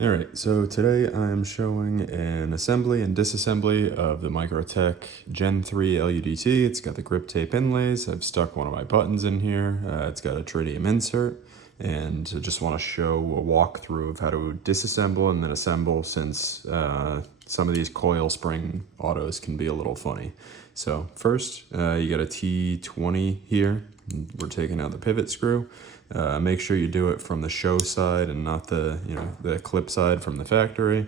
Alright, so today I'm showing an assembly and disassembly of the Microtech Gen 3 LUDT. It's got the grip tape inlays. I've stuck one of my buttons in here. It's got a Tritium insert, and I just want to show a walkthrough of how to disassemble and then assemble, since some of these coil spring autos can be a little funny. So first, you got a T20 here. We're taking out the pivot screw. Make sure you do it from the show side and not the clip side from the factory.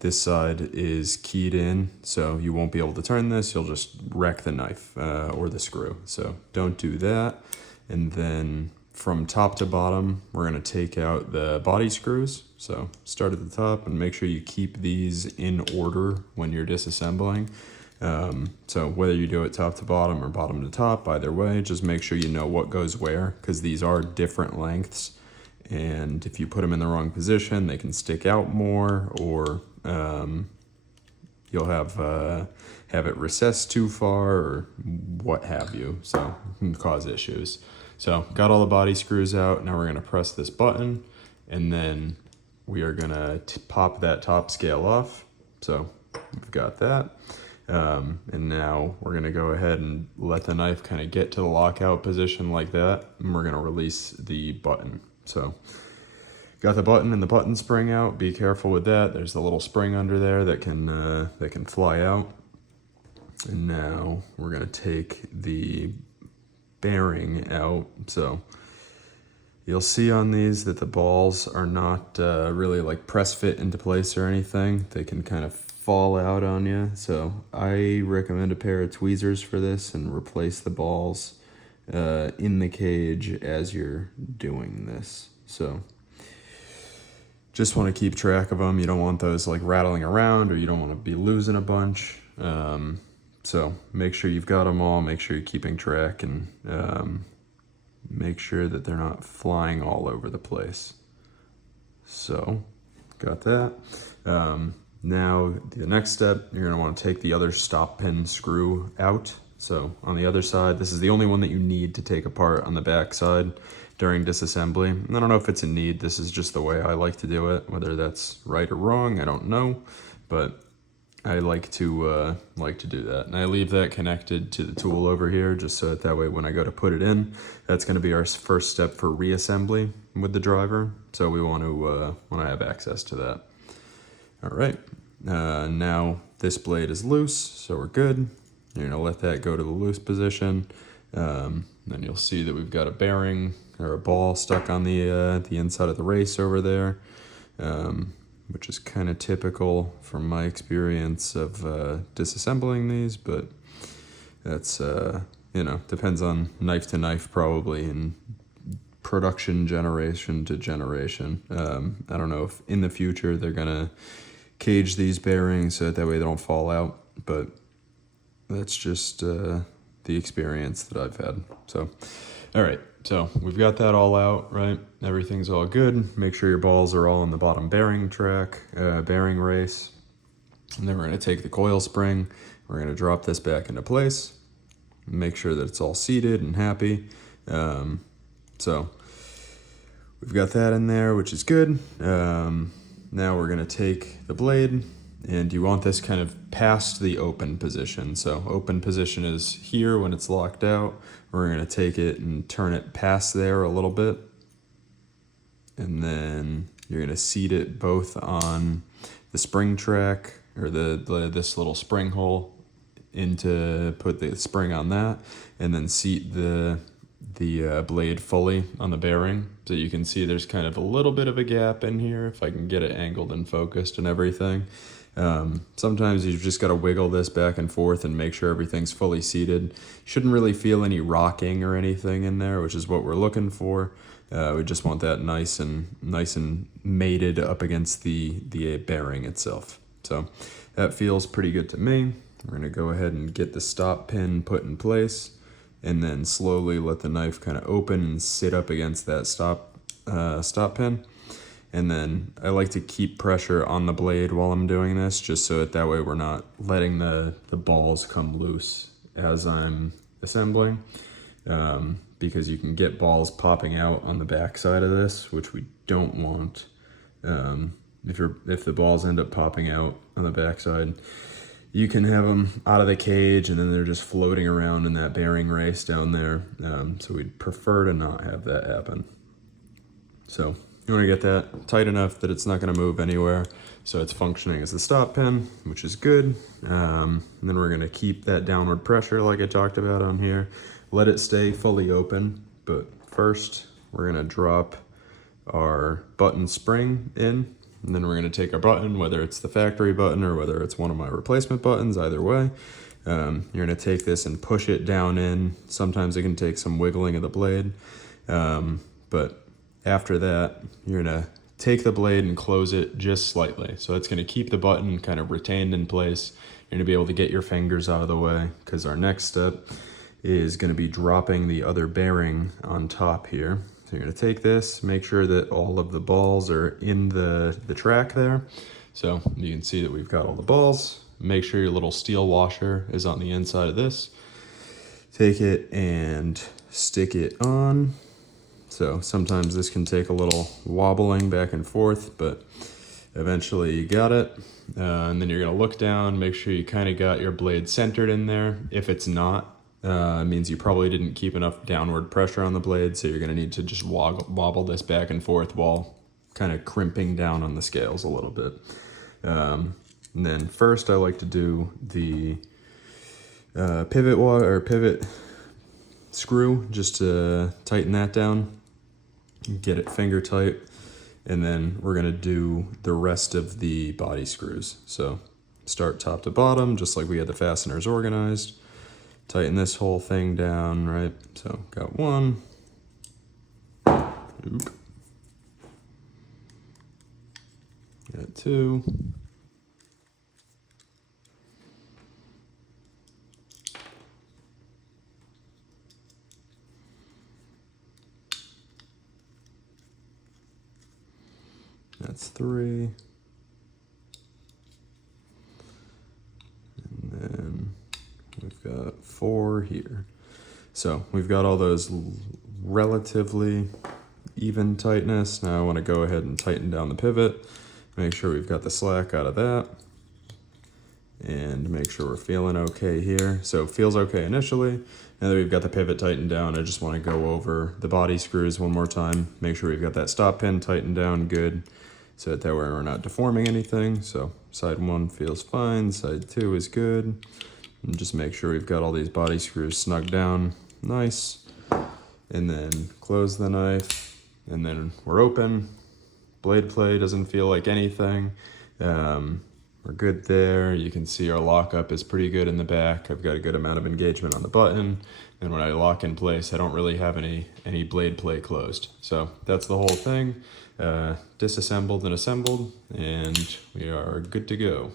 This side is keyed in, so you won't be able to turn this. You'll just wreck the knife or the screw. So don't do that. And then from top to bottom, we're going to take out the body screws. So start at the top and make sure you keep these in order when you're disassembling. So whether you do it top to bottom or bottom to top, either way, just make sure you know what goes where, because these are different lengths. And if you put them in the wrong position, they can stick out more, or you'll have it recessed too far, or what have you. So it can cause issues. So got all the body screws out. Now we're going to press this button, and then we are going to pop that top scale off. So we've got that. And now we're going to go ahead and let the knife kind of get to the lockout position like that, and we're going to release the button. So got the button and the button spring out. Be careful with that. There's a little spring under there that can fly out. And now we're going to take the bearing out. So you'll see on these that the balls are not really like press fit into place or anything. They can kind of fall out on you. So I recommend a pair of tweezers for this and replace the balls in the cage as you're doing this. So just want to keep track of them. You don't want those like rattling around, or you don't want to be losing a bunch. So make sure you've got them all, make sure you're keeping track, and make sure that they're not flying all over the place. So got that. Now the next step, you're going to want to take the other stop pin screw out. So on the other side, this is the only one that you need to take apart on the back side during disassembly. And I don't know if it's a need. This is just the way I like to do it. Whether that's right or wrong, I don't know, but I like to do that. And I leave that connected to the tool over here, just so that way when I go to put it in, that's going to be our first step for reassembly with the driver. So we want to have access to that. All right, now this blade is loose, so we're good. You're gonna let that go to the loose position. Then you'll see that we've got a bearing or a ball stuck on the inside of the race over there, which is kind of typical from my experience of disassembling these, but that's, depends on knife to knife probably, and production generation to generation. I don't know if in the future they're gonna cage these bearings so that way they don't fall out, but that's just the experience that I've had. So all right, so we've got that all out, right? Everything's all good. Make sure your balls are all in the bottom bearing track, bearing race. And then we're going to take the coil spring, we're going to drop this back into place, make sure that it's all seated and happy. So we've got that in there, which is good. Now we're going to take the blade, and you want this kind of past the open position. So open position is here when it's locked out. We're going to take it and turn it past there a little bit. And then you're going to seat it both on the spring track, or this little spring hole, into put the spring on that, and then seat the blade fully on the bearing. So you can see there's kind of a little bit of a gap in here, if I can get it angled and focused and everything. Sometimes you've just got to wiggle this back and forth and make sure everything's fully seated. Shouldn't really feel any rocking or anything in there, which is what we're looking for. We just want that nice and mated up against the bearing itself. So that feels pretty good to me. We're going to go ahead and get the stop pin put in place, and then slowly let the knife kind of open and sit up against that stop pin. And then I like to keep pressure on the blade while I'm doing this, just so that way we're not letting the balls come loose as I'm assembling, because you can get balls popping out on the back side of this, which we don't want. If the balls end up popping out on the backside, you can have them out of the cage and then they're just floating around in that bearing race down there. So we'd prefer to not have that happen. So you want to get that tight enough that it's not going to move anywhere, so it's functioning as the stop pin, which is good. And then we're going to keep that downward pressure like I talked about on here. Let it stay fully open, but first we're going to drop our button spring in, and then we're going to take our button, whether it's the factory button or whether it's one of my replacement buttons, either way. You're going to take this and push it down in. Sometimes it can take some wiggling of the blade, but after that, you're going to take the blade and close it just slightly. So it's going to keep the button kind of retained in place. You're going to be able to get your fingers out of the way, because our next step is going to be dropping the other bearing on top here. So you're going to take this, make sure that all of the balls are in the track there. So you can see that we've got all the balls. Make sure your little steel washer is on the inside of this. Take it and stick it on. So sometimes this can take a little wobbling back and forth, but eventually you got it. And then you're going to look down, make sure you kind of got your blade centered in there. If it's not, it means you probably didn't keep enough downward pressure on the blade, so you're going to need to just wobble this back and forth while kind of crimping down on the scales a little bit. And then first I like to do the pivot screw, just to tighten that down, get it finger tight, and then we're going to do the rest of the body screws. So start top to bottom, just like we had the fasteners organized. Tighten this whole thing down, right? So got one. Oop. Got two. That's three. And then we've got four here. So we've got all those relatively even tightness. Now I want to go ahead and tighten down the pivot. Make sure we've got the slack out of that. And make sure we're feeling okay here. So it feels okay initially. Now that we've got the pivot tightened down, I just want to go over the body screws one more time. Make sure we've got that stop pin tightened down good, so that way we're not deforming anything. So side one feels fine, side two is good. And just make sure we've got all these body screws snug down nice. And then close the knife, and then we're open. Blade play doesn't feel like anything. We're good there. You can see our lockup is pretty good in the back. I've got a good amount of engagement on the button. And when I lock in place, I don't really have any blade play closed. So that's the whole thing. Disassembled and assembled, and we are good to go.